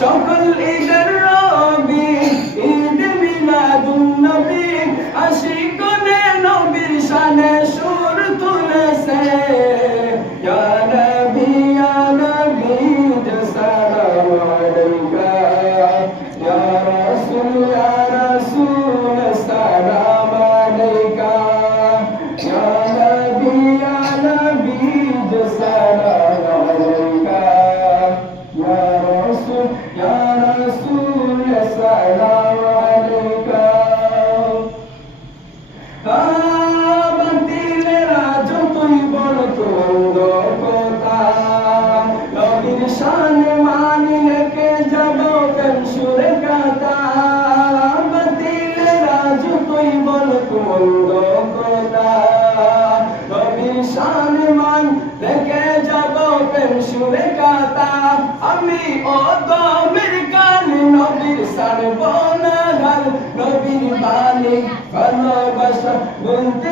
সকল ঈদের রবি ঈদ মিলাদুন নবী আশিকনে নবীর শানে সুর তুলেছে ইয়া নবী সালাম আলাইকা ইয়া রাসূল সালাম আলাইকা ইয়া নবী সালাম আলাইকা ইয়া রাসূল সালাম আলাইকা বাতিলেরা যতই বলতো অন্ধ কথা নবীর শানে মানি লেকে যাব প্রেম সুরে গাতা বাতিলেরা যতই বলতো অন্ধ কথা নবীর শানে মান লেকে যাব প্রেম সুরে গাতা আমি ও দমের গান নবীর সারব না গান নবীর বাণী ভালোবাসা বলতে